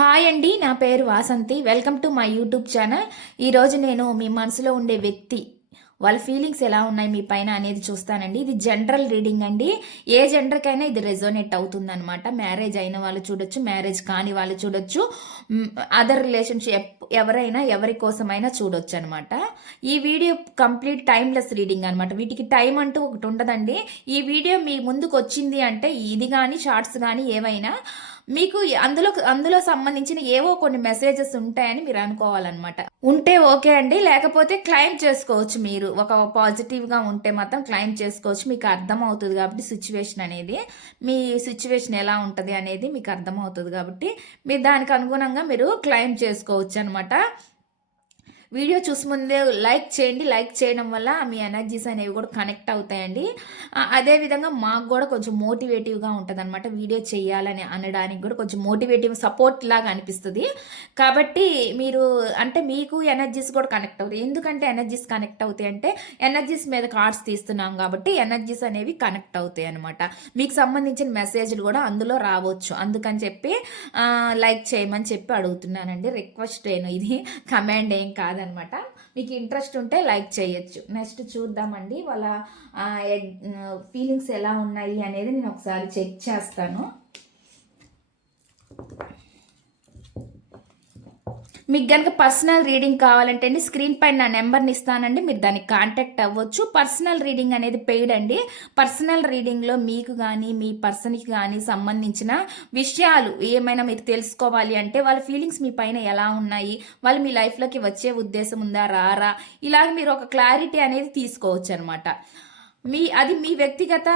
Hi అండి నా పేరు Vasanthi. Welcome to my YouTube channel ఈరోజు నేను మీ మనసులో ఉండే వ్యక్తి వాళ్ళ ఫీలింగ్స్ ఎలా ఉన్నాయి మీ పైన అనేది చూస్తానండి. ఇది జనరల్ రీడింగ్ అండి. ఏ జెండర్కైనా ఇది రెజోనేట్ అవుతుంది అనమాట మ్యారేజ్ అయిన వాళ్ళు చూడొచ్చు మ్యారేజ్ కాని వాళ్ళు చూడొచ్చు అదర్ రిలేషన్షిప్ ఎవరైనా ఎవరి కోసమైనా చూడొచ్చు అనమాట ఈ వీడియో కంప్లీట్ టైమ్లెస్ రీడింగ్ అనమాట వీటికి టైం అంటూ ఒకటి ఉండదండి. ఈ వీడియో మీ ముందుకు వచ్చింది అంటే ఇది కానీ షార్ట్స్ కానీ ఏవైనా మీకు అందులో అందులో సంబంధించిన ఏవో కొన్ని మెసేజెస్ ఉంటాయని మీరు అనుకోవాలన్నమాట. ఉంటే ఓకే అండి లేకపోతే క్లైమ్ చేసుకోవచ్చు మీరు. ఒక పాజిటివ్గా ఉంటే మాత్రం క్లైమ్ చేసుకోవచ్చు. మీకు అర్థం అవుతుంది కాబట్టి సిచ్యువేషన్ అనేది మీ సిచ్యువేషన్ ఎలా ఉంటుంది అనేది మీకు అర్థం అవుతుంది కాబట్టి మీరు దానికి అనుగుణంగా మీరు క్లైమ్ చేసుకోవచ్చు అనమాట వీడియో చూసి ముందే లైక్ చేయండి. లైక్ చేయడం వల్ల మీ ఎనర్జీస్ అనేవి కూడా కనెక్ట్ అవుతాయండి. అదేవిధంగా మాకు కూడా కొంచెం మోటివేటివ్గా ఉంటుంది అనమాట వీడియో చేయాలని అనడానికి కూడా కొంచెం మోటివేటివ్ సపోర్ట్ లాగా అనిపిస్తుంది. కాబట్టి మీరు అంటే మీకు ఎనర్జీస్ కూడా కనెక్ట్ అవుతాయి. ఎందుకంటే ఎనర్జీస్ కనెక్ట్ అవుతాయి అంటే ఎనర్జీస్ మీద కార్డ్స్ తీస్తున్నాం కాబట్టి ఎనర్జీస్ అనేవి కనెక్ట్ అవుతాయి అనమాట మీకు సంబంధించిన మెసేజ్లు కూడా అందులో రావచ్చు. అందుకని చెప్పి లైక్ చేయమని చెప్పి అడుగుతున్నానండి. రిక్వెస్ట్ ఏను ఇది. కమాండ్ ఏం కాదు అనమాట మీకు ఇంట్రెస్ట్ ఉంటే లైక్ చేయొచ్చు. నెక్స్ట్ చూద్దామండి వాళ్ళ ఫీలింగ్స్ ఎలా ఉన్నాయి అనేది నేను ఒకసారి చెక్ చేస్తాను. మీకు కనుక పర్సనల్ రీడింగ్ కావాలంటే అండి స్క్రీన్ పైన నా నెంబర్ని ఇస్తానండి. మీరు దానికి కాంటాక్ట్ అవ్వచ్చు. పర్సనల్ రీడింగ్ అనేది పెయిడ్ అండి. పర్సనల్ రీడింగ్లో మీకు కానీ మీ పర్సన్కి కానీ సంబంధించిన విషయాలు ఏమైనా మీరు తెలుసుకోవాలి అంటే వాళ్ళ ఫీలింగ్స్ మీ పైన ఎలా ఉన్నాయి? వాళ్ళు మీ లైఫ్లోకి వచ్చే ఉద్దేశం ఉందా? రారా? ఇలాగ మీరు ఒక క్లారిటీ అనేది తీసుకోవచ్చు అనమాట మీ అది మీ వ్యక్తిగత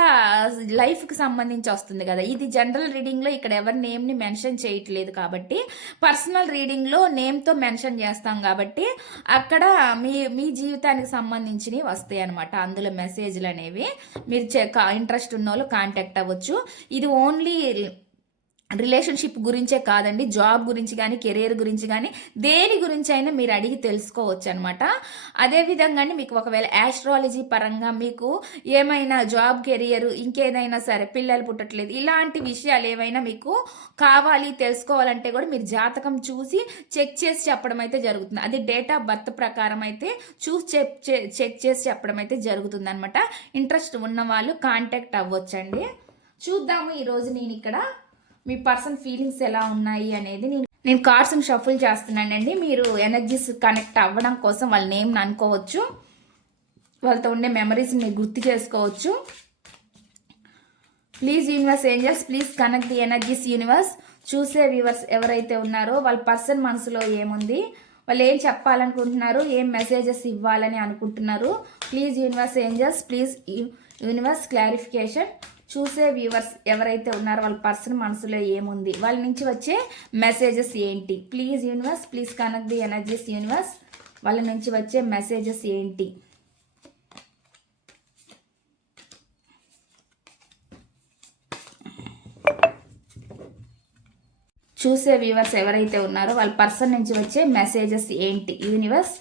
లైఫ్కి సంబంధించి వస్తుంది కదా. ఇది జనరల్ రీడింగ్లో ఇక్కడ ఎవరి నేమ్ని మెన్షన్ చేయట్లేదు కాబట్టి పర్సనల్ రీడింగ్లో నేమ్తో మెన్షన్ చేస్తాం కాబట్టి అక్కడ మీ మీ జీవితానికి సంబంధించినవి వస్తాయి అనమాట అందులో మెసేజ్లు అనేవి. మీరు ఇంట్రెస్ట్ ఉన్న వాళ్ళు కాంటాక్ట్ అవ్వచ్చు. ఇది ఓన్లీ రిలేషన్షిప్ గురించే కాదండి జాబ్ గురించి కానీ కెరీర్ గురించి కానీ దేని గురించి అయినా మీరు అడిగి తెలుసుకోవచ్చు అనమాట అదేవిధంగా మీకు ఒకవేళ యాస్ట్రాలజీ పరంగా మీకు ఏమైనా జాబ్ కెరియర్ ఇంకేదైనా సరే పిల్లలు పుట్టట్లేదు ఇలాంటి విషయాలు ఏమైనా మీకు కావాలి తెలుసుకోవాలంటే కూడా మీరు జాతకం చూసి చెక్ చేసి చెప్పడం అయితే జరుగుతుంది. అది డేట్ ఆఫ్ బర్త్ ప్రకారం అయితే చూసి చెక్ చేసి చెప్పడం అయితే జరుగుతుంది అనమాట ఇంట్రెస్ట్ ఉన్న వాళ్ళు కాంటాక్ట్ అవ్వచ్చండి. చూద్దాము ఈరోజు నేను ఇక్కడ మీ పర్సన్ ఫీలింగ్స్ ఎలా ఉన్నాయి అనేది నేను నేను కార్డ్స్ని షఫుల్ చేస్తున్నానండి. మీరు ఎనర్జీస్ కనెక్ట్ అవ్వడం కోసం వాళ్ళ నేమ్ని అనుకోవచ్చు. వాళ్ళతో ఉండే మెమరీస్ని మీరు గుర్తు చేసుకోవచ్చు. Please universe angels please connect the energies universe. చూసే వ్యూవర్స్ ఎవరైతే ఉన్నారో వాళ్ళ పర్సన్ మనసులో ఏముంది? వాళ్ళు ఏం చెప్పాలనుకుంటున్నారు? ఏం మెసేజెస్ ఇవ్వాలని అనుకుంటున్నారు? Please universe angels please universe clarification. చూసే వ్యూవర్స్ ఎవరైతే ఉన్నారో వాళ్ళ పర్సన్ మనసులో ఏముంది? వాళ్ళ నుంచి వచ్చే మెసేజెస్ ఏంటి? Please universe please connect the energies universe వాళ్ళ నుంచి వచ్చే మెసేజెస్ ఏంటి? చూసే వ్యూవర్స్ ఎవరైతే ఉన్నారో వాళ్ళ పర్సన్ నుంచి వచ్చే మెసేజెస్ ఏంటి? యూనివర్స్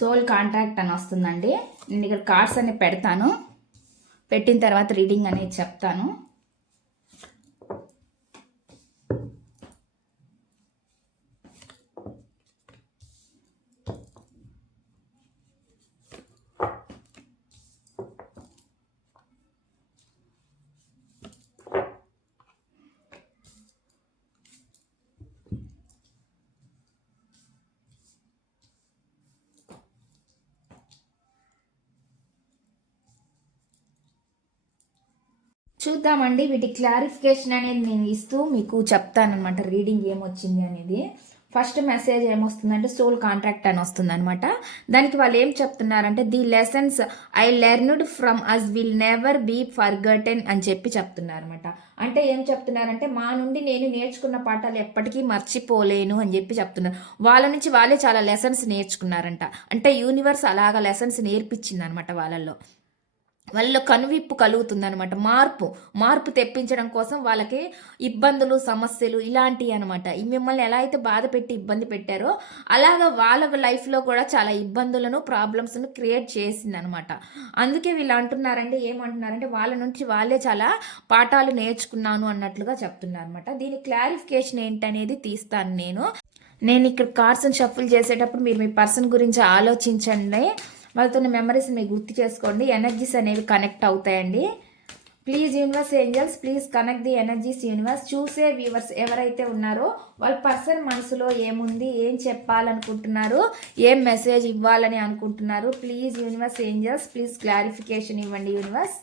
సోల్ కాంట్రాక్ట్ అని వస్తుందండి. నేను ఇక్కడ కార్డ్స్ అన్ని పెడతాను. పెట్టిన తర్వాత రీడింగ్ అనేది చెప్తాను. చూద్దామండి. వీటి క్లారిఫికేషన్ అనేది నేను ఇస్తూ మీకు చెప్తానమాట రీడింగ్ ఏమొచ్చింది అనేది. ఫస్ట్ మెసేజ్ ఏమొస్తుందంటే సోల్ కాంట్రాక్ట్ అని వస్తుంది అనమాట దానికి వాళ్ళు ఏం చెప్తున్నారంటే the lessons I learned from us will never be forgotten అని చెప్పి చెప్తున్నారు అనమాట అంటే ఏం చెప్తున్నారంటే మా నుండి నేను నేర్చుకున్న పాఠాలు ఎప్పటికీ మర్చిపోలేను అని చెప్పి చెప్తున్నారు. వాళ్ళ నుంచి వాళ్ళే చాలా లెసన్స్ నేర్చుకున్నారంట. అంటే యూనివర్స్ అలాగా లెసన్స్ నేర్పించింది అనమాట వాళ్ళల్లో. వాళ్ళలో కనువిప్పు కలుగుతుందనమాట మార్పు మార్పు తెప్పించడం కోసం వాళ్ళకి ఇబ్బందులు సమస్యలు ఇలాంటివి అనమాట ఈ మిమ్మల్ని ఎలా అయితే బాధ పెట్టి ఇబ్బంది పెట్టారో అలాగా వాళ్ళ లైఫ్లో కూడా చాలా ఇబ్బందులను ప్రాబ్లమ్స్ను క్రియేట్ చేసింది అనమాట అందుకే వీళ్ళు అంటున్నారంటే ఏమంటున్నారంటే వాళ్ళ నుంచి వాళ్ళే చాలా పాఠాలు నేర్చుకున్నాను అన్నట్లుగా చెప్తున్నారు అనమాట దీని క్లారిఫికేషన్ ఏంటనేది తీస్తాను నేను. నేను ఇక్కడ కార్డ్స్ని షఫుల్ చేసేటప్పుడు మీరు మీ పర్సన్ గురించి ఆలోచించండి. వాళ్ళతో మెమరీస్ మీకు గుర్తు చేసుకోండి. ఎనర్జీస్ అనేవి కనెక్ట్ అవుతాయండి. Please universe angels please connect the energies universe చూసే వ్యూవర్స్ ఎవరైతే ఉన్నారో వాళ్ళ పర్సన్ మనసులో ఏముంది ఏం చెప్పాలనుకుంటున్నారు ఏం మెసేజ్ ఇవ్వాలని అనుకుంటున్నారు please universe angels please clarification ఇవ్వండి యూనివర్స్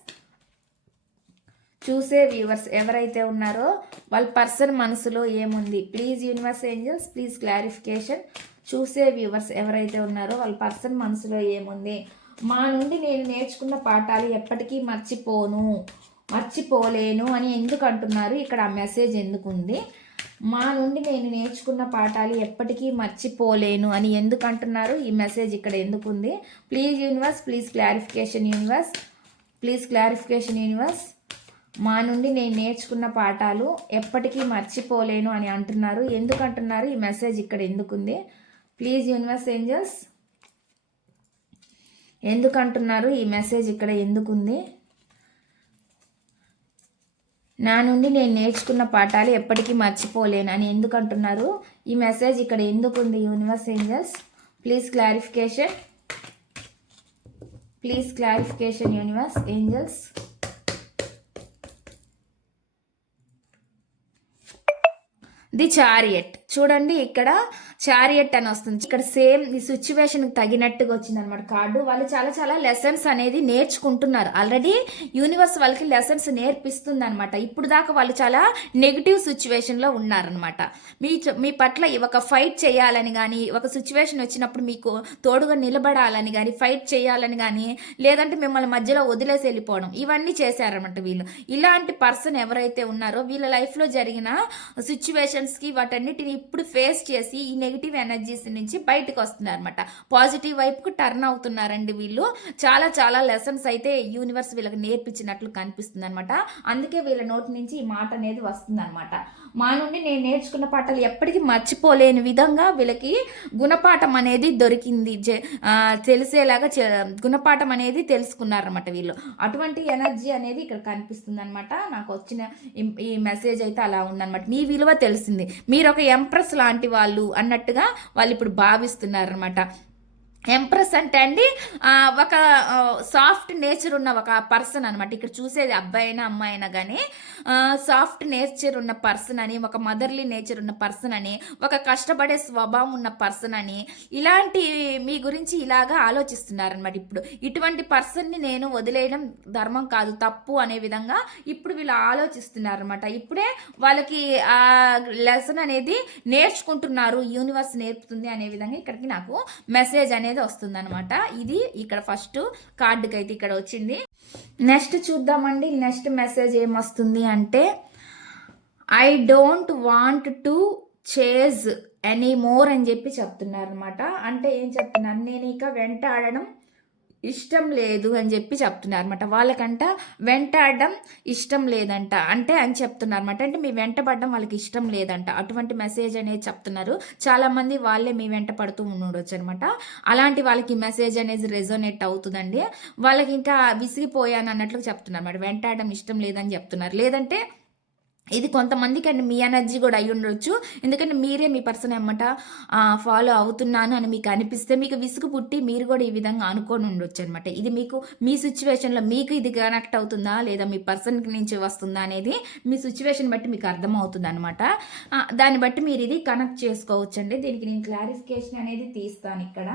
చూసే వ్యూవర్స్ ఎవరైతే ఉన్నారో వాళ్ళ పర్సన్ మనసులో ఏముంది please universe angels please clarification చూసే వ్యూవర్స్ ఎవరైతే ఉన్నారో వాళ్ళ పర్సన్ మనసులో ఏముంది? మా నుండి నేను నేర్చుకున్న పాఠాలు ఎప్పటికీ మర్చిపోను మర్చిపోలేను అని ఎందుకు అంటున్నారు? ఇక్కడ ఆ మెసేజ్ ఎందుకుంది మా నుండి నేను నేర్చుకున్న పాఠాలు ఎప్పటికీ మర్చిపోలేను అని ఎందుకు అంటున్నారు? ఈ మెసేజ్ ఇక్కడ ఎందుకుంది please universe please clarification universe please clarification universe. మా నుండి నేను నేర్చుకున్న పాఠాలు ఎప్పటికీ మర్చిపోలేను అని అంటున్నారు. ఎందుకు అంటున్నారు? ఈ మెసేజ్ ఇక్కడ ఎందుకుంది ప్లీజ్ యూనివర్స్ ఏంజల్స్. ఎందుకు అంటున్నారు ఈ మెసేజ్ ఇక్కడ ఎందుకుంది? నా నుండి నేను నేర్చుకున్న పాఠాలు ఎప్పటికీ మర్చిపోలేను అని ఎందుకు అంటున్నారు ఈ మెసేజ్ ఇక్కడ ఎందుకుంది universe angels? Please clarification. Please clarification universe angels. The chariot. చూడండి ఇక్కడ చారియట్ అని వస్తుంది. ఇక్కడ సేమ్ ఈ సిచ్యువేషన్కి తగినట్టుగా వచ్చింది అనమాట కార్డు. వాళ్ళు చాలా చాలా లెసన్స్ అనేది నేర్చుకుంటున్నారు. ఆల్రెడీ యూనివర్స్ వాళ్ళకి లెసన్స్ నేర్పిస్తుంది అనమాట ఇప్పుడు దాకా వాళ్ళు చాలా నెగిటివ్ సిచ్యువేషన్లో ఉన్నారనమాట మీ మీ పట్ల ఒక ఫైట్ చేయాలని కానీ ఒక సిచ్యువేషన్ వచ్చినప్పుడు మీకు తోడుగా నిలబడాలని కానీ ఫైట్ చేయాలని కానీ లేదంటే మిమ్మల్ని మధ్యలో వదిలేసి వెళ్ళిపోవడం. ఇవన్నీ చేశారనమాట వీళ్ళు. ఇలాంటి పర్సన్ ఎవరైతే ఉన్నారో వీళ్ళ లైఫ్లో జరిగిన సిచ్యువేషన్స్కి వాటన్నిటిని ఇప్పుడు ఫేస్ చేసి ఈ నెగిటివ్ ఎనర్జీస్ నుంచి బయటకు వస్తున్నారు అనమాట పాజిటివ్ వైపుకు టర్న్ అవుతున్నారండి వీళ్ళు. చాలా చాలా లెసన్స్ అయితే యూనివర్స్ వీళ్ళకి నేర్పించినట్లు కనిపిస్తుంది అనమాట అందుకే వీళ్ళ నోటి నుంచి ఈ మాట అనేది వస్తుంది అనమాట మా నుండి నేను నేర్చుకున్న పాటలు ఎప్పటికీ మర్చిపోలేని విధంగా వీళ్ళకి గుణపాఠం అనేది దొరికింది. తెలిసేలాగా గుణపాఠం అనేది తెలుసుకున్నారన్నమాట వీళ్ళు. అటువంటి ఎనర్జీ అనేది ఇక్కడ కనిపిస్తుంది అనమాట నాకు వచ్చిన ఈ మెసేజ్ అయితే అలా ఉందన్నమాట. మీ విలువ తెలిసింది. మీరు ఒక ఎంప్రెస్ లాంటి వాళ్ళు అన్నట్టుగా వాళ్ళు ఇప్పుడు భావిస్తున్నారనమాట ఎంప్రెస్ అంటే అండి ఒక సాఫ్ట్ నేచర్ ఉన్న ఒక పర్సన్ అనమాట ఇక్కడ చూసేది అబ్బాయి అయినా అమ్మాయి అయినా కానీ సాఫ్ట్ నేచర్ ఉన్న పర్సన్ అని ఒక మదర్లీ నేచర్ ఉన్న పర్సన్ అని ఒక కష్టపడే స్వభావం ఉన్న పర్సన్ అని ఇలాంటి మీ గురించి ఇలాగా ఆలోచిస్తున్నారనమాట ఇప్పుడు. ఇటువంటి పర్సన్ని నేను వదిలేయడం ధర్మం కాదు తప్పు అనే విధంగా ఇప్పుడు వీళ్ళు ఆలోచిస్తున్నారనమాట ఇప్పుడే వాళ్ళకి ఆ లెసన్ అనేది నేర్చుకుంటున్నారు యూనివర్స్ నేర్పుతుంది అనే విధంగా ఇక్కడికి నాకు మెసేజ్ అనేది అనేది వస్తుంది అనమాట ఇది ఇక్కడ ఫస్ట్ కార్డుకి అయితే ఇక్కడ వచ్చింది. నెక్స్ట్ చూద్దామండి. నెక్స్ట్ మెసేజ్ ఏమొస్తుంది అంటే I don't want to chase any more అని చెప్పి చెప్తున్నారు అనమాట అంటే ఏం చెప్తున్నారు? నేను ఇక వెంటాడడం ఇష్టం లేదు అని చెప్పి చెప్తున్నారు అనమాట వాళ్ళకంట వెంటాడడం ఇష్టం లేదంట. అంటే అని చెప్తున్నారు అనమాట అంటే మీ వెంటబడడం వాళ్ళకి ఇష్టం లేదంట. అటువంటి మెసేజ్ అనేది చెప్తున్నారు. చాలామంది వాళ్ళే మీ వెంట పడుతూ ఉండొచ్చు అనమాట అలాంటి వాళ్ళకి మెసేజ్ అనేది రెజోనేట్ అవుతుందండి. వాళ్ళకి ఇంకా విసిగిపోయాను అన్నట్లు చెప్తున్నారు అనమాట వెంటాడడం ఇష్టం లేదని చెప్తున్నారు. లేదంటే ఇది కొంతమందికి అండ్ మీ ఎనర్జీ కూడా అయి ఉండొచ్చు. ఎందుకంటే మీరే మీ పర్సన్ ఏమట ఫాలో అవుతున్నాను అని మీకు అనిపిస్తే మీకు విసుగు పుట్టి మీరు కూడా ఈ విధంగా అనుకొని ఉండొచ్చు అనమాట ఇది మీకు మీ సిచ్యువేషన్లో మీకు ఇది కనెక్ట్ అవుతుందా? లేదా మీ పర్సన్ నుంచి వస్తుందా అనేది మీ సిచ్యువేషన్ బట్టి మీకు అర్థమవుతుంది అనమాట దాన్ని బట్టి మీరు ఇది కనెక్ట్ చేసుకోవచ్చు అండి దీనికి నేను క్లారిఫికేషన్ అనేది తీస్తాను ఇక్కడ.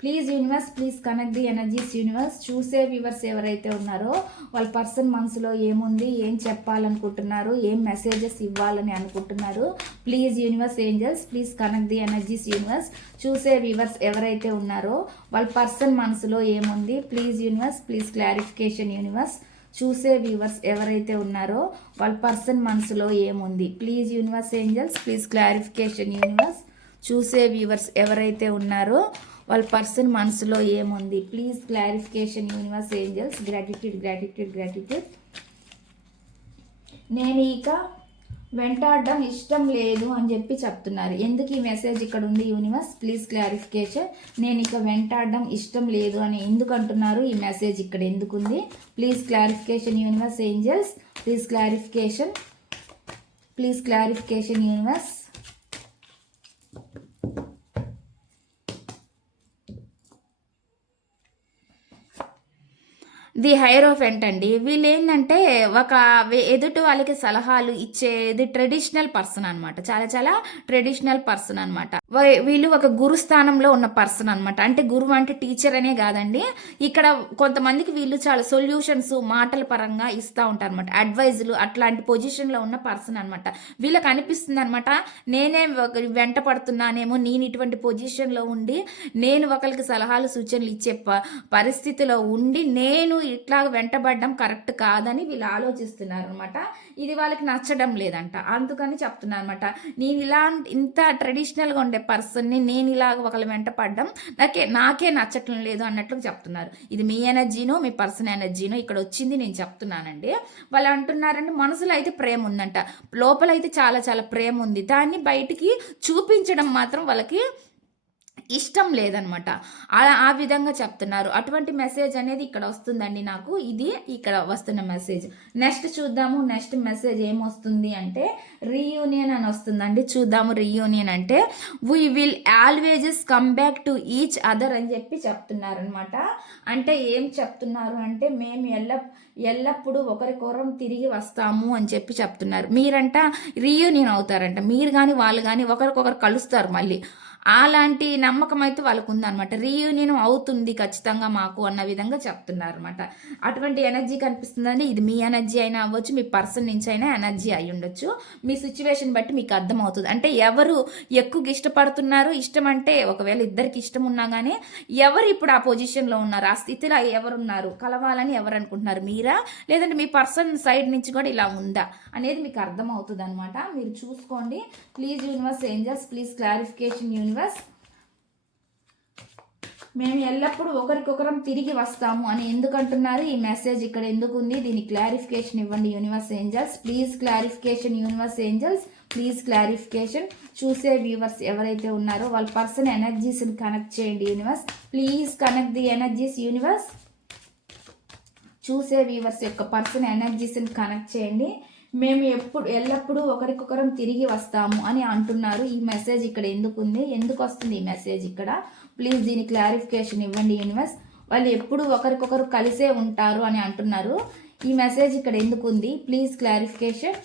Please universe please connect the energies universe. చూసే వ్యూవర్స్ ఎవరైతే ఉన్నారో వాళ్ళ పర్సన్ మనసులో ఏముంది ఏం చెప్పాలనుకుంటున్నారు ఏం మెసేజెస్ ఇవ్వాలని అనుకుంటున్నారు please universe angels please connect the energies universe. చూసే వ్యూవర్స్ ఎవరైతే ఉన్నారో వాళ్ళ పర్సన్ మనసులో ఏముంది please universe please clarification universe. చూసే వ్యూవర్స్ ఎవరైతే ఉన్నారో వాళ్ళ పర్సన్ మనసులో ఏముంది please universe angels please clarification universe. చూసే వ్యూవర్స్ ఎవరైతే ఉన్నారో వాళ్ళ పర్సన్ మనసులో ఏముంది? Please clarification universe angels gratitude gratitude gratitude నేను ఇక వెంటాడడం ఇష్టం లేదు అని చెప్పి చెప్తున్నారు. ఎందుకు ఈ మెసేజ్ ఇక్కడ ఉంది యూనివర్స్ ప్లీజ్ క్లారిఫికేషన్ నేను ఇక వెంటాడడం ఇష్టం లేదు అని ఎందుకు అంటున్నారు? ఈ మెసేజ్ ఇక్కడ ఎందుకుంది please clarification universe angels please clarification please clarification universe the hierophant అండి వీళ్ళు ఏంటంటే ఒక ఎదుటి వాళ్ళకి సలహాలు ఇచ్చేది ట్రెడిషనల్ పర్సన్ అనమాట చాలా చాలా ట్రెడిషనల్ పర్సన్ అనమాట వీళ్ళు ఒక గురు స్థానంలో ఉన్న పర్సన్ అనమాట అంటే గురువు అంటే టీచర్ అనే కాదండి. ఇక్కడ కొంతమందికి వీళ్ళు చాలా సొల్యూషన్స్ మాటల పరంగా ఇస్తూ ఉంటారు అనమాట అడ్వైజులు అట్లాంటి పొజిషన్లో ఉన్న పర్సన్ అనమాట వీళ్ళకి అనిపిస్తుంది అనమాట నేనే ఒక వెంట పడుతున్నానేమో నేను ఇటువంటి పొజిషన్లో ఉండి నేను ఒకరికి సలహాలు సూచనలు ఇచ్చే ప పరిస్థితిలో ఉండి నేను ఇట్లా వెంటబడడం కరెక్ట్ కాదని వీళ్ళు ఆలోచిస్తున్నారు అనమాట ఇది వాళ్ళకి నచ్చడం లేదంట. అందుకని చెప్తున్నారు అనమాట నేను ఇలా ఇంత ట్రెడిషనల్గా ఉండే పర్సన్ని నేను ఇలాగ ఒకళ్ళ వెంట పడ్డం నాకే నాకే నచ్చటం లేదు అన్నట్లు చెప్తున్నారు. ఇది మీ ఎనర్జీనో మీ పర్సన్ ఎనర్జీనో ఇక్కడ వచ్చింది నేను చెప్తున్నానండి. వాళ్ళు అంటున్నారంటే మనసులో అయితే ప్రేమ ఉందంట. లోపల అయితే చాలా చాలా ప్రేమ ఉంది. దాన్ని బయటికి చూపించడం మాత్రం వాళ్ళకి ఇష్టం లేదనమాట. ఆ- ఆ విధంగా చెప్తున్నారు. అటువంటి మెసేజ్ అనేది ఇక్కడ వస్తుందండి నాకు. ఇది ఇక్కడ వస్తున్న మెసేజ్ నెక్స్ట్ చూద్దాము. నెక్స్ట్ మెసేజ్ ఏమొస్తుంది అంటే రీయూనియన్ అని వస్తుందండి. చూద్దాము రీయూనియన్ అంటే we will always come back to each other అని చెప్పి చెప్తున్నారు అనమాట అంటే ఏం చెప్తున్నారు అంటే మేము ఎల్ల ఎల్లప్పుడూ ఒకరికొరం తిరిగి వస్తాము అని చెప్పి చెప్తున్నారు. మీరంట రీయూనియన్ అవుతారంట. మీరు కానీ వాళ్ళు కానీ ఒకరికొకరు కలుస్తారు మళ్ళీ. అలాంటి నమ్మకం అయితే వాళ్ళకు ఉందన్నమాట రీయూనియన్ అవుతుంది ఖచ్చితంగా మాకు అన్న విధంగా చెప్తున్నారు అనమాట అటువంటి ఎనర్జీ కనిపిస్తుందండి. ఇది మీ ఎనర్జీ అయినా అవ్వచ్చు మీ పర్సన్ నుంచి అయినా ఎనర్జీ అయి ఉండొచ్చు మీ సిచ్యువేషన్ బట్టి మీకు అర్థమవుతుంది. అంటే ఎవరు ఎక్కువ ఇష్టపడుతున్నారు ఇష్టం అంటే ఒకవేళ ఇద్దరికి ఇష్టం ఉన్నా కానీ ఎవరు ఇప్పుడు ఆ పొజిషన్లో ఉన్నారు ఆ స్థితిలో ఎవరున్నారు కలవాలని ఎవరు అనుకుంటున్నారు మీరా? లేదంటే మీ పర్సన్ సైడ్ నుంచి కూడా ఇలా ఉందా? అనేది మీకు అర్థమవుతుంది అనమాట మీరు చూసుకోండి. Please universe angels please clarification universe మేము ఎల్లప్పుడూ ఒకరికొకరం తిరిగి వస్తాము అని ఎందుకు అంటున్నారు ఈ మెసేజ్ ఇక్కడ ఎందుకు ఉంది దీని క్లారిఫికేషన్ ఇవ్వండి universe angels please clarification universe angels please clarification చూసే వ్యూవర్స్ ఎవరైతే ఉన్నారో వాళ్ళ పర్సన్ ఎనర్జీస్ని కనెక్ట్ చేయండి universe please connect the energies universe చూసే వ్యూవర్స్ యొక్క పర్సన్ ఎనర్జీస్ని కనెక్ట్ చేయండి. మేము ఎప్పుడు ఎల్లప్పుడూ ఒకరికొకరం తిరిగి వస్తాము అని అంటున్నారు. ఈ మెసేజ్ ఇక్కడ ఎందుకు ఉంది? ఎందుకు వస్తుంది ఈ మెసేజ్ ఇక్కడ? ప్లీజ్ దీని క్లారిఫికేషన్ ఇవ్వండి యూనివర్స్ వాళ్ళు ఎప్పుడు ఒకరికొకరు కలిసే ఉంటారు అని అంటున్నారు. ఈ మెసేజ్ ఇక్కడ ఎందుకు ఉంది? ప్లీజ్ క్లారిఫికేషన్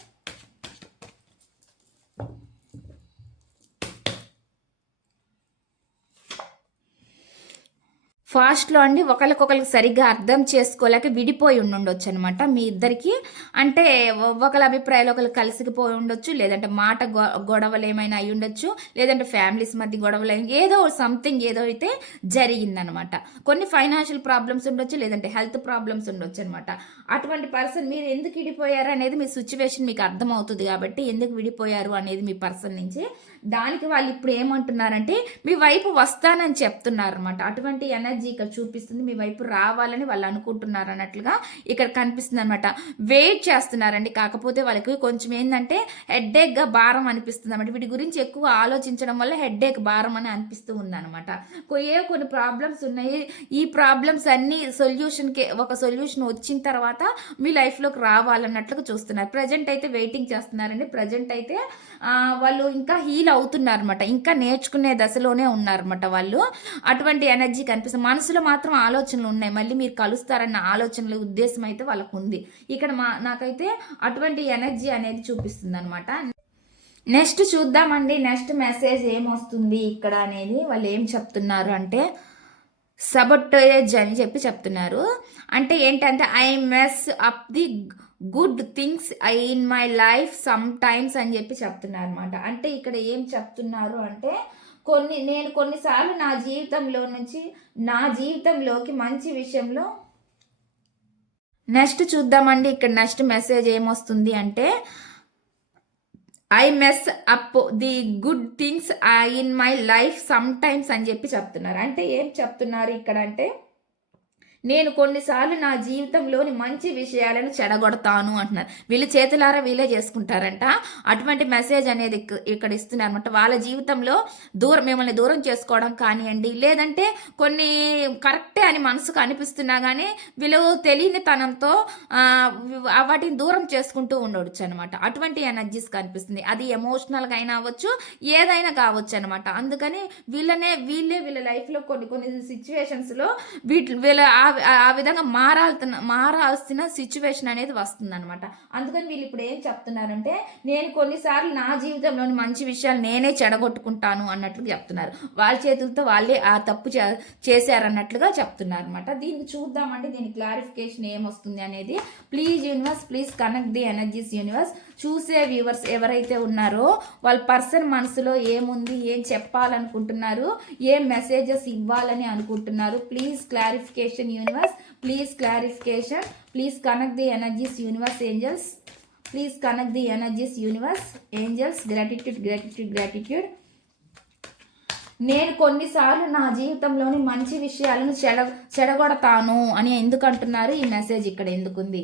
ఫాస్ట్లో అండి ఒకరికొకరికి సరిగ్గా అర్థం చేసుకోలేక విడిపోయి ఉండుండొచ్చు అనమాట మీ ఇద్దరికి. అంటే ఒకరి అభిప్రాయాలు ఒకరు కలిసిపోయి ఉండొచ్చు లేదంటే మాట గొ- గొడవలు ఏమైనా అయి ఉండొచ్చు లేదంటే ఫ్యామిలీస్ మధ్య గొడవలు ఏదో సంథింగ్ ఏదో అయితే జరిగిందనమాట. కొన్ని ఫైనాన్షియల్ ప్రాబ్లమ్స్ ఉండొచ్చు లేదంటే హెల్త్ ప్రాబ్లమ్స్ ఉండొచ్చు అనమాట అటువంటి పర్సన్ మీరు ఎందుకు విడిపోయారు అనేది మీ సిచ్యువేషన్ మీకు అర్థమవుతుంది కాబట్టి ఎందుకు విడిపోయారు అనేది మీ పర్సన్ నుంచి దానికి వాళ్ళు ఇప్పుడు ఏమంటున్నారంటే మీ వైపు వస్తానని చెప్తున్నారు అనమాట అటువంటి ఎనర్జీ ఇక్కడ చూపిస్తుంది. మీ వైపు రావాలని వాళ్ళు అనుకుంటున్నారు అన్నట్లుగా ఇక్కడ కనిపిస్తుంది అనమాట వెయిట్ చేస్తున్నారండి. కాకపోతే వాళ్ళకి కొంచెం ఏంటంటే హెడ్ఏక్గా భారం అనిపిస్తుంది అనమాట వీటి గురించి ఎక్కువ ఆలోచించడం వల్ల హెడ్ఏక్ భారం అని అనిపిస్తూ ఉందన్నమాట. ఏ కొన్ని ప్రాబ్లమ్స్ ఉన్నాయి. ఈ ప్రాబ్లమ్స్ అన్ని సొల్యూషన్కి ఒక సొల్యూషన్ వచ్చిన తర్వాత మీ లైఫ్లోకి రావాలన్నట్లుగా చూస్తున్నారు. ప్రజెంట్ అయితే వెయిటింగ్ చేస్తున్నారండి. ప్రజెంట్ అయితే వాళ్ళు ఇంకా హీల్ అవుతున్నారు అనమాట ఇంకా నేర్చుకునే దశలోనే ఉన్నారన్నమాట వాళ్ళు. అటువంటి ఎనర్జీ కనిపిస్తుంది. మనసులో మాత్రం ఆలోచనలు ఉన్నాయి. మళ్ళీ మీరు కలుస్తారన్న ఆలోచనలు ఉద్దేశం అయితే వాళ్ళకు ఉంది. ఇక్కడ మా నాకైతే అటువంటి ఎనర్జీ అనేది చూపిస్తుంది అనమాట నెక్స్ట్ చూద్దామండి. నెక్స్ట్ మెసేజ్ ఏమొస్తుంది ఇక్కడ అనేది వాళ్ళు ఏం చెప్తున్నారు అంటే సబటేజ్ అని చెప్పి చెప్తున్నారు. అంటే ఏంటంటే I mess up the good things I in my life sometimes అని చెప్పి చెప్తున్నారు అనమాట అంటే ఇక్కడ ఏం చెప్తున్నారు అంటే కొన్ని నేను కొన్నిసార్లు నా జీవితంలో నుంచి నా జీవితంలోకి మంచి విషయంలో నెక్స్ట్ చూద్దామండి. ఇక్కడ నెక్స్ట్ మెసేజ్ ఏమొస్తుంది అంటే I mess up the good things in my life sometimes అని చెప్పి చెప్తున్నారు. అంటే ఏం చెప్తున్నారు ఇక్కడ అంటే నేను కొన్నిసార్లు నా జీవితంలోని మంచి విషయాలను చెడగొడతాను అంటున్నారు. వీళ్ళు చేతులారా వీళ్ళే చేసుకుంటారంట. అటువంటి మెసేజ్ అనేది ఇక్కడ ఇస్తున్నారు అనమాట వాళ్ళ జీవితంలో దూరం మిమ్మల్ని దూరం చేసుకోవడం కానివ్వండి లేదంటే కొన్ని కరెక్టే అని మనసుకు అనిపిస్తున్నా కానీ వీళ్ళు తెలియని తనంతో వాటిని దూరం చేసుకుంటూ ఉండవచ్చు అనమాట అటువంటి ఎనర్జీస్ కనిపిస్తుంది. అది ఎమోషనల్గా అయినా అవ్వచ్చు ఏదైనా కావచ్చు అనమాట అందుకని వీళ్ళనే వీళ్ళే వీళ్ళ లైఫ్లో కొన్ని కొన్ని సిచ్యువేషన్స్లో వీటి వీళ్ళ ఆ విధంగా మారాల్సిన మారాల్సిన సిచ్యువేషన్ అనేది వస్తుందనమాట అందుకని వీళ్ళు ఇప్పుడు ఏం చెప్తున్నారంటే నేను కొన్నిసార్లు నా జీవితంలోని మంచి విషయాలు నేనే చెడగొట్టుకుంటాను అన్నట్లు చెప్తున్నారు. వాళ్ళ చేతులతో వాళ్ళే ఆ తప్పు చే- చేశారన్నట్లుగా చెప్తున్నారు అనమాట దీన్ని చూద్దామండి దీని క్లారిఫికేషన్ ఏమొస్తుంది అనేది. Please universe please connect the energies universe చూసే వ్యూవర్స్ ఎవరైతే ఉన్నారో వాళ్ళ పర్సన్ మనసులో ఏముంది ఏం చెప్పాలనుకుంటున్నారు ఏం మెసేజెస్ ఇవ్వాలని అనుకుంటున్నారు please clarification universe please clarification please connect the energies universe angels please connect the energies universe angels gratitude gratitude gratitude నేను కొన్నిసార్లు నా జీవితంలోని మంచి విషయాలను చెడ చెడగొడతాను అని ఎందుకు అంటున్నారు ఈ మెసేజ్ ఇక్కడ ఎందుకుంది?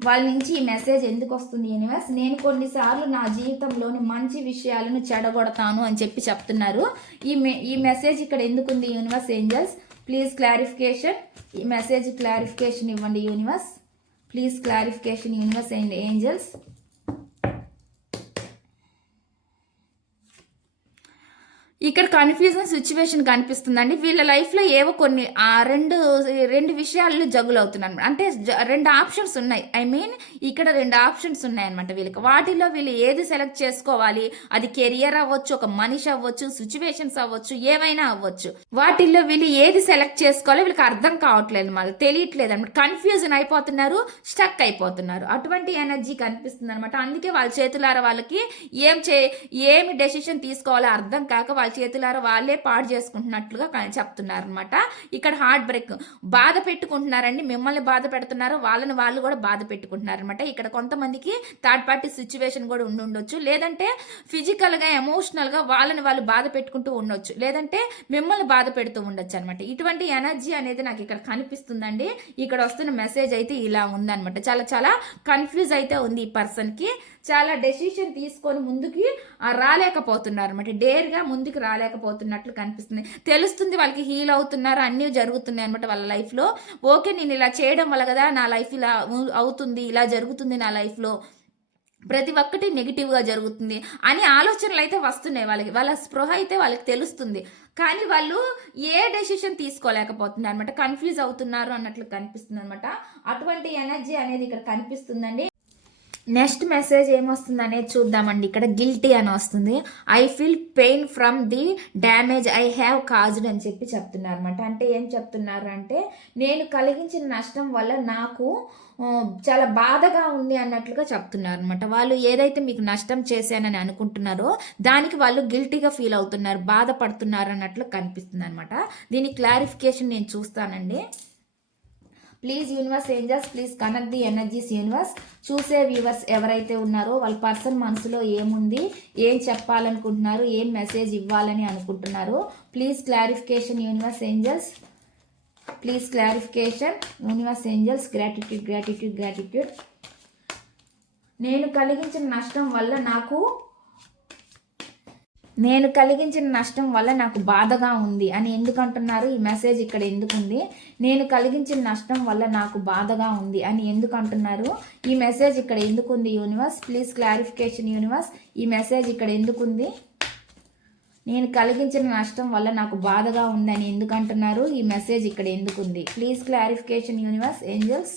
వాళ్ళ నుంచి ఈ మెసేజ్ ఎందుకు వస్తుంది యూనివర్స్ నేను కొన్నిసార్లు నా జీవితంలోని మంచి విషయాలను చెడగొడతాను అని చెప్పి చెప్తున్నారు. ఈ మె ఈ మెసేజ్ ఇక్కడ ఎందుకుంది యూనివర్స్ ఏంజల్స్ ప్లీజ్ క్లారిఫికేషన్ ఈ మెసేజ్ క్లారిఫికేషన్ ఇవ్వండి universe please clarification universe and angels ఇక్కడ కన్ఫ్యూజన్ సిచ్యువేషన్ కనిపిస్తుందండి. వీళ్ళ లైఫ్లో ఏవో కొన్ని ఆ రెండు రెండు విషయాల్లో జగులు అవుతున్నాను అంటే జ- రెండు ఆప్షన్స్ ఉన్నాయి. ఐ మీన్ ఇక్కడ రెండు ఆప్షన్స్ ఉన్నాయన్నమాట వీళ్ళకి. వాటిలో వీళ్ళు ఏది సెలెక్ట్ చేసుకోవాలి? అది కెరియర్ అవ్వచ్చు ఒక మనిషి అవ్వచ్చు సిచ్యువేషన్స్ అవ్వచ్చు ఏమైనా అవ్వచ్చు. వాటిల్లో వీళ్ళు ఏది సెలెక్ట్ చేసుకోవాలో వీళ్ళకి అర్థం కావట్లేదు మళ్ళీ తెలియట్లేదు అనమాట కన్ఫ్యూజన్ అయిపోతున్నారు స్టక్ అయిపోతున్నారు. అటువంటి ఎనర్జీ కనిపిస్తుంది అనమాట అందుకే వాళ్ళ చేతులార వాళ్ళకి ఏం చే ఏమి డెసిషన్ తీసుకోవాలో అర్థం కాక వాళ్ళ చేతులార వాళ్ళే పాడు చేసుకుంటున్నట్లుగా చెప్తున్నారు అనమాట ఇక్కడ హార్ట్ బ్రేక్ బాధ పెట్టుకుంటున్నారండి. మిమ్మల్ని బాధ పెడుతున్నారు వాళ్ళని వాళ్ళు కూడా బాధ పెట్టుకుంటున్నారు అనమాట ఇక్కడ కొంతమందికి థర్డ్ పార్టీ సిచ్యువేషన్ కూడా ఉండి ఉండొచ్చు. లేదంటే ఫిజికల్గా ఎమోషనల్గా వాళ్ళని వాళ్ళు బాధ పెట్టుకుంటూ ఉండొచ్చు. లేదంటే మిమ్మల్ని బాధ పెడుతూ ఉండొచ్చు అనమాట ఇటువంటి ఎనర్జీ అనేది నాకు ఇక్కడ కనిపిస్తుందండి. ఇక్కడ వస్తున్న మెసేజ్ అయితే ఇలా ఉందన్నమాట. చాలా చాలా కన్ఫ్యూజ్ అయితే ఉంది ఈ పర్సన్కి చాలా డెసిషన్ తీసుకొని ముందుకి రాలేకపోతున్నారు అనమాట డేర్గా ముందుకు రాలేకపోతున్నట్లు కనిపిస్తుంది. తెలుస్తుంది వాళ్ళకి హీల్ అవుతున్నారు అన్నీ జరుగుతున్నాయి అనమాట వాళ్ళ లైఫ్లో ఓకే నేను ఇలా చేయడం వల్ల కదా నా లైఫ్ ఇలా అవుతుంది ఇలా జరుగుతుంది నా లైఫ్లో ప్రతి ఒక్కటి నెగిటివ్గా జరుగుతుంది అని ఆలోచనలు అయితే వస్తున్నాయి వాళ్ళకి. వాళ్ళ స్పృహ అయితే వాళ్ళకి తెలుస్తుంది. కానీ వాళ్ళు ఏ డెసిషన్ తీసుకోలేకపోతున్నారు అనమాట కన్ఫ్యూజ్ అవుతున్నారు అన్నట్లు కనిపిస్తుంది అనమాట అటువంటి ఎనర్జీ అనేది ఇక్కడ కనిపిస్తుందండి. నెక్స్ట్ మెసేజ్ ఏమొస్తుంది అనేది చూద్దామండి. ఇక్కడ గిల్టీ అని వస్తుంది. I feel pain from the damage I have caused అని చెప్పి చెప్తున్నారు అనమాట అంటే ఏం చెప్తున్నారు అంటే నేను కలిగించిన నష్టం వల్ల నాకు చాలా బాధగా ఉంది అన్నట్లుగా చెప్తున్నారు అనమాట వాళ్ళు ఏదైతే మీకు నష్టం చేశానని అనుకుంటున్నారో దానికి వాళ్ళు గిల్టీగా ఫీల్ అవుతున్నారు బాధపడుతున్నారు అన్నట్లు కనిపిస్తుంది అనమాట దీని క్లారిఫికేషన్ నేను చూస్తానండి. Please universe angels please connect the energies universe చూసే వ్యూవర్స్ ఎవరైతే ఉన్నారో వాళ్ళ పర్సన్ మనసులో ఏముంది ఏం చెప్పాలనుకుంటున్నారు ఏం మెసేజ్ ఇవ్వాలని అనుకుంటున్నారు please clarification universe angels please clarification universe angels gratitude gratitude gratitude నేను కలిగించిన నష్టం వల్ల నాకు నేను కలిగించిన నష్టం వల్ల నాకు బాధగా ఉంది అని ఎందుకు అంటున్నారు ఈ మెసేజ్ ఇక్కడ ఎందుకు ఉంది నేను కలిగించిన నష్టం వల్ల నాకు బాధగా ఉంది అని ఎందుకు అంటున్నారు ఈ మెసేజ్ ఇక్కడ ఎందుకు ఉంది యూనివర్స్ ప్లీజ్ క్లారిఫికేషన్ యూనివర్స్ ఈ మెసేజ్ ఇక్కడ ఎందుకు ఉంది నేను కలిగించిన నష్టం వల్ల నాకు బాధగా ఉందని ఎందుకు అంటున్నారు ఈ మెసేజ్ ఇక్కడ ఎందుకు ఉంది ప్లీజ్ క్లారిఫికేషన్ యూనివర్స్ ఏంజల్స్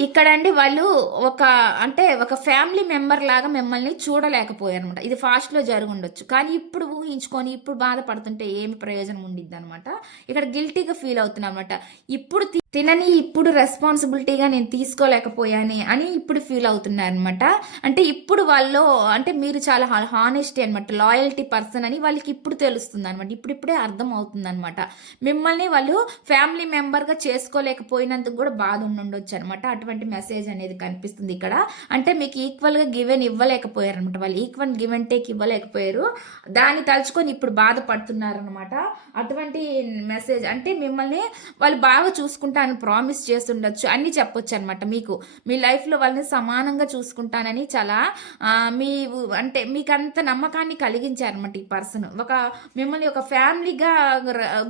ఇక్కడండి వాళ్ళు ఒక అంటే ఒక ఫ్యామిలీ మెంబర్ లాగా మిమ్మల్ని చూడలేకపోయారు అనమాట ఇది ఫాస్ట్లో జరిగి ఉండొచ్చు కానీ ఇప్పుడు ఊహించుకొని ఇప్పుడు బాధపడుతుంటే ఏమి ప్రయోజనం ఉండిద్ది అనమాట ఇక్కడ గిల్టీగా ఫీల్ అవుతున్నా అనమాట ఇప్పుడు తీ- తినని ఇప్పుడు రెస్పాన్సిబిలిటీగా నేను తీసుకోలేకపోయాను అని ఇప్పుడు ఫీల్ అవుతున్నారు అనమాట అంటే ఇప్పుడు వాళ్ళు అంటే మీరు చాలా హానెస్టీ అనమాట లాయల్టీ పర్సన్ అని వాళ్ళకి ఇప్పుడు తెలుస్తుంది అనమాట ఇప్పుడిప్పుడే అర్థం అవుతుంది అనమాట మిమ్మల్ని వాళ్ళు ఫ్యామిలీ మెంబర్గా చేసుకోలేకపోయినందుకు కూడా బాధ ఉండొచ్చు అనమాట అటువంటి మెసేజ్ అనేది కనిపిస్తుంది ఇక్కడ. అంటే మీకు ఈక్వల్గా గివెన్ ఇవ్వలేకపోయారు అనమాట వాళ్ళు. ఈక్వల్ గివెన్ టేక్ ఇవ్వలేకపోయారు. దాన్ని తలుచుకొని ఇప్పుడు బాధపడుతున్నారు అనమాట అటువంటి మెసేజ్ అంటే మిమ్మల్ని వాళ్ళు బాగా చూసుకుంటారు తను ప్రామిస్ చేస్తుండొచ్చు అన్నీ చెప్పొచ్చు అనమాట మీకు. మీ లైఫ్లో వాళ్ళని సమానంగా చూసుకుంటానని చాలా మీ అంటే మీకు అంత నమ్మకాన్ని కలిగించారనమాట ఈ పర్సన్. ఒక మిమ్మల్ని ఒక ఫ్యామిలీగా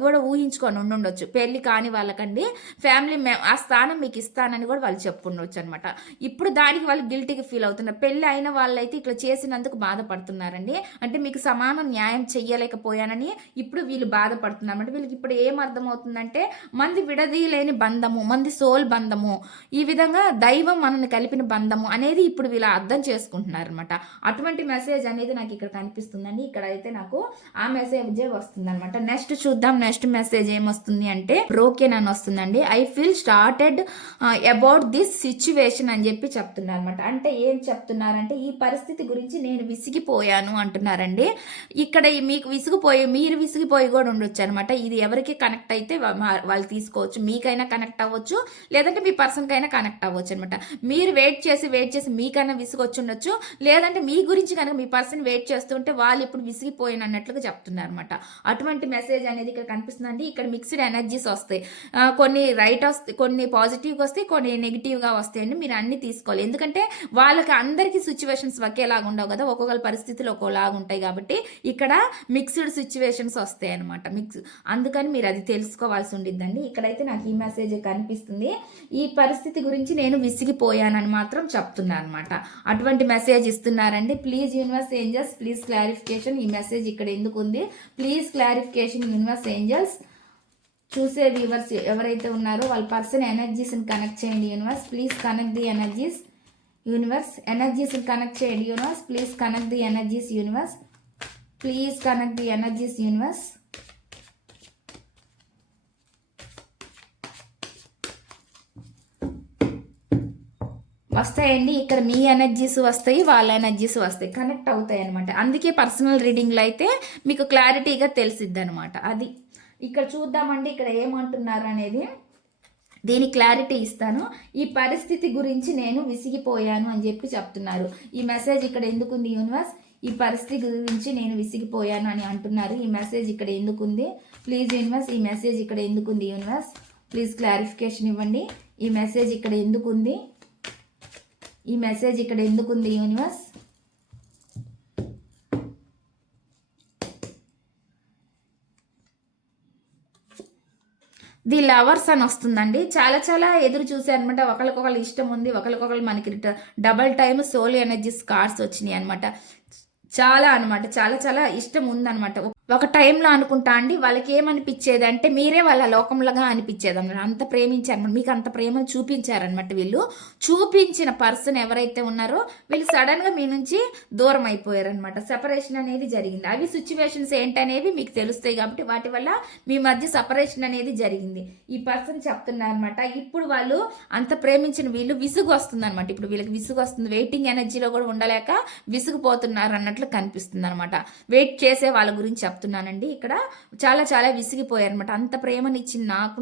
కూడా ఊహించుకొని ఉండుండొచ్చు. పెళ్ళి కాని వాళ్ళకండి ఫ్యామిలీ ఆ స్థానం మీకు ఇస్తానని కూడా వాళ్ళు చెప్పుకుండొచ్చు అనమాట ఇప్పుడు దానికి వాళ్ళు గిల్టీగా ఫీల్ అవుతున్నారు. పెళ్ళి అయిన వాళ్ళైతే ఇట్లా చేసినందుకు బాధపడుతున్నారండి. అంటే మీకు సమానం న్యాయం చెయ్యలేకపోయానని ఇప్పుడు వీళ్ళు బాధపడుతున్నారు అంటే వీళ్ళకి ఇప్పుడు ఏం అర్థమవుతుందంటే మంది విడదీయలేని బంధము మంది సోల్ బంధము ఈ విధంగా దైవం మనల్ని కలిపిన బంధము అనేది ఇప్పుడు వీళ్ళు అర్థం చేసుకుంటున్నారు అనమాట అటువంటి మెసేజ్ అనేది నాకు ఇక్కడ కనిపిస్తుందండి. ఇక్కడ అయితే నాకు ఆ మెసేజ్ వస్తుంది అనమాట నెక్స్ట్ చూద్దాం. నెక్స్ట్ మెసేజ్ ఏమొస్తుంది అంటే బ్రోకెన్ అని వస్తుందండి. I feel started about this situation అని చెప్పి చెప్తున్నారు అనమాట అంటే ఏం చెప్తున్నారంటే ఈ పరిస్థితి గురించి నేను విసిగిపోయాను అంటున్నారండి. ఇక్కడ మీకు విసిగిపోయి మీరు విసిగిపోయి కూడా ఉండొచ్చు అనమాట ఇది ఎవరికి కనెక్ట్ అయితే వాళ్ళు తీసుకోవచ్చు. మీకైనా కనెక్ట్ అవ్వచ్చు. లేదంటే మీ పర్సన్కి అయినా కనెక్ట్ అవ్వచ్చు అనమాట మీరు వెయిట్ చేసి వెయిట్ చేసి మీకైనా విసుగొచ్చి ఉండొచ్చు లేదంటే మీ గురించి కనుక మీ పర్సన్ వెయిట్ చేస్తుంటే వాళ్ళు ఇప్పుడు విసిగిపోయిన అన్నట్లుగా చెప్తున్నారు అనమాట అటువంటి మెసేజ్ అనేది ఇక్కడ కనిపిస్తుందండి. ఇక్కడ మిక్స్డ్ ఎనర్జీస్ వస్తాయి. కొన్ని రైట్ వస్తాయి కొన్ని పాజిటివ్గా వస్తాయి కొన్ని నెగిటివ్గా వస్తాయండి మీరు అన్ని తీసుకోవాలి. ఎందుకంటే వాళ్ళకి అందరికీ సిచ్యువేషన్స్ ఒకేలాగా ఉండవు కదా. ఒక్కొక్కరి పరిస్థితులు ఒక్కోలాగా ఉంటాయి కాబట్టి ఇక్కడ మిక్స్డ్ సిచ్యువేషన్స్ వస్తాయి అనమాట మిక్స్ అందుకని మీరు అది తెలుసుకోవాల్సి ఉండిద్దండి. ఇక్కడైతే నాకు ఈ మెసేజ్ మెసేజ్ కనిపిస్తుంది. ఈ పరిస్థితి గురించి నేను విసిగిపోయానని మాత్రం చెప్తున్నాను అనమాట అటువంటి మెసేజ్ ఇస్తున్నారండి. Please universe angels please clarification ఈ మెసేజ్ ఇక్కడ ఎందుకు ఉంది ప్లీజ్ క్లారిఫికేషన్ యూనివర్స్ ఏంజల్స్ చూసే వ్యూవర్స్ ఎవరైతే ఉన్నారో వాళ్ళ పర్సన్ ఎనర్జీస్ని కనెక్ట్ చేయండి universe please connect the energies universe ఎనర్జీస్ని connect చేయండి universe please connect the energies universe please connect the energies universe వస్తాయండి. ఇక్కడ మీ ఎనర్జీస్ వస్తాయి వాళ్ళ ఎనర్జీస్ వస్తాయి. కనెక్ట్ అవుతాయి అనమాట అందుకే పర్సనల్ రీడింగ్లో అయితే మీకు క్లారిటీగా తెలిసిద్ది అనమాట అది ఇక్కడ చూద్దామండి ఇక్కడ ఏమంటున్నారు అనేది. దీని క్లారిటీ ఇస్తాను. ఈ పరిస్థితి గురించి నేను విసిగిపోయాను అని చెప్పి చెప్తున్నారు. ఈ మెసేజ్ ఇక్కడ ఎందుకుంది యూనివర్స్ ఈ పరిస్థితి గురించి నేను విసిగిపోయాను అని అంటున్నారు. ఈ మెసేజ్ ఇక్కడ ఎందుకుంది? ప్లీజ్ యూనివర్స్ ఈ మెసేజ్ ఇక్కడ ఎందుకుంది యూనివర్స్ ప్లీజ్ క్లారిఫికేషన్ ఇవ్వండి. ఈ మెసేజ్ ఇక్కడ ఎందుకుంది? ఈ మెసేజ్ ఇక్కడ ఎందుకుంది యూనివర్స్ ది లవర్స్ అని వస్తుందండి. చాలా చాలా ఎదురు చూసారనమాట ఒకరికొకరు ఇష్టం ఉంది ఒకరికొకరు మనకి double time soul energies cards వచ్చినాయి అనమాట చాలా అనమాట చాలా చాలా ఇష్టం ఉందనమాట ఒక టైంలో అనుకుంటా అండి వాళ్ళకి ఏమనిపించేది అంటే మీరే వాళ్ళ లోకంలోగా అనిపించేది అన్నమాట అంత ప్రేమించారనమాట మీకు అంత ప్రేమను చూపించారనమాట వీళ్ళు. చూపించిన పర్సన్ ఎవరైతే ఉన్నారో వీళ్ళు సడన్గా మీ నుంచి దూరం అయిపోయారనమాట సెపరేషన్ అనేది జరిగింది. అవి సిచ్యువేషన్స్ ఏంటనేవి మీకు తెలుస్తాయి కాబట్టి వాటి వల్ల మీ మధ్య సపరేషన్ అనేది జరిగింది. ఈ పర్సన్ చెప్తున్నారనమాట ఇప్పుడు వాళ్ళు అంత ప్రేమించిన వీళ్ళు విసుగు వస్తుంది అనమాట ఇప్పుడు వీళ్ళకి విసుగు వస్తుంది. వెయిటింగ్ ఎనర్జీలో కూడా ఉండలేక విసుగుపోతున్నారు అన్నట్లు కనిపిస్తుంది అనమాట వెయిట్ చేసే వాళ్ళ గురించి చెప్తున్నానండి ఇక్కడ చాలా చాలా విసిగిపోయారు అనమాట అంత ప్రేమనిచ్చి నాకు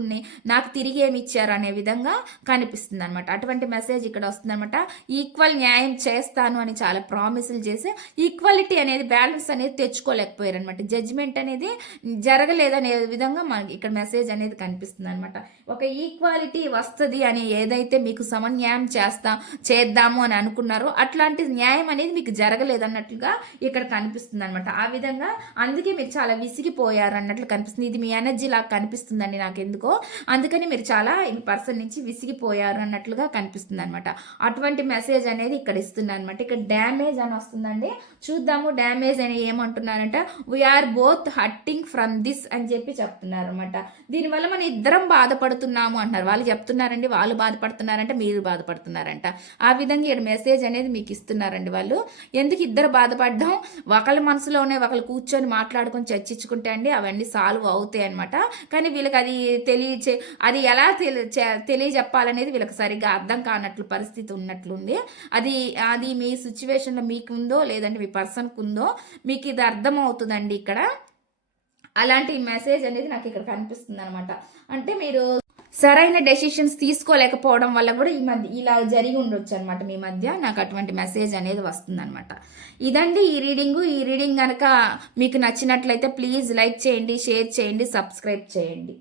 నాకు తిరిగి ఏమి ఇచ్చారు అనే విధంగా కనిపిస్తుంది అనమాట అటువంటి మెసేజ్ ఇక్కడ వస్తుంది అనమాట ఈక్వల్ న్యాయం చేస్తాను అని చాలా ప్రామిసులు చేసి ఈక్వాలిటీ అనేది బ్యాలెన్స్ అనేది తెచ్చుకోలేకపోయారు అనమాట జడ్జిమెంట్ అనేది జరగలేదనే విధంగా మనకి ఇక్కడ మెసేజ్ అనేది కనిపిస్తుంది అనమాట ఒక ఈక్వాలిటీ వస్తుంది అని ఏదైతే మీకు సమన్యాయం చేస్తాం చేద్దాము అని అనుకున్నారో అట్లాంటి న్యాయం అనేది మీకు జరగలేదన్నట్లుగా ఇక్కడ కనిపిస్తుంది అనమాట ఆ విధంగా అందుకే మీరు చాలా విసిగిపోయారు అన్నట్లు కనిపిస్తుంది. ఇది మీ ఎనర్జీ లాగా కనిపిస్తుందండి నాకు ఎందుకో అందుకని మీరు చాలా ఈ పర్సన్ నుంచి విసిగిపోయారు అన్నట్లుగా కనిపిస్తుంది అనమాట అటువంటి మెసేజ్ అనేది ఇక్కడ ఇస్తుంది అనమాట ఇక్కడ డ్యామేజ్ అని వస్తుందండి. చూద్దాము డ్యామేజ్ అని ఏమంటున్నారంట? We are both hurting from this అని చెప్పి చెప్తున్నారు అనమాట దీనివల్ల మనం ఇద్దరం బాధపడుతున్నాము అంటున్నారు. వాళ్ళు చెప్తున్నారండి వాళ్ళు బాధపడుతున్నారంటే మీరు బాధపడుతున్నారంట. ఆ విధంగా ఇక్కడ మెసేజ్ అనేది మీకు ఇస్తున్నారండి వాళ్ళు. ఎందుకు ఇద్దరు బాధపడడం? ఒకళ్ళ మనసులోనే ఒకళ్ళు కూర్చొని మాట్లాడుకుని కొంచెం చర్చించుకుంటే అండి అవన్నీ సాల్వ్ అవుతాయి అనమాట కానీ వీళ్ళకి అది తెలియచే అది ఎలా తెలి చే- తెలియజెప్పాలనేది వీళ్ళకి సరిగ్గా అర్థం కానట్లు పరిస్థితి ఉన్నట్లుంది. అది అది మీ సిచ్యువేషన్లో మీకు ఉందో లేదంటే మీ పర్సన్కి ఉందో మీకు ఇది అర్థం అవుతుందండి ఇక్కడ. అలాంటి మెసేజ్ అనేది నాకు ఇక్కడ కనిపిస్తుంది అనమాట అంటే మీరు సరైన డెసిషన్స్ తీసుకోలేకపోవడం వల్ల కూడా ఈ మధ్య ఇలా జరిగి ఉండొచ్చు అనమాట మీ మధ్య నాకు అటువంటి మెసేజ్ అనేది వస్తుందనమాట ఇదండి ఈ రీడింగు ఈ రీడింగ్ కనుక మీకు నచ్చినట్లయితే ప్లీజ్ లైక్ చేయండి షేర్ చేయండి సబ్స్క్రైబ్ చేయండి.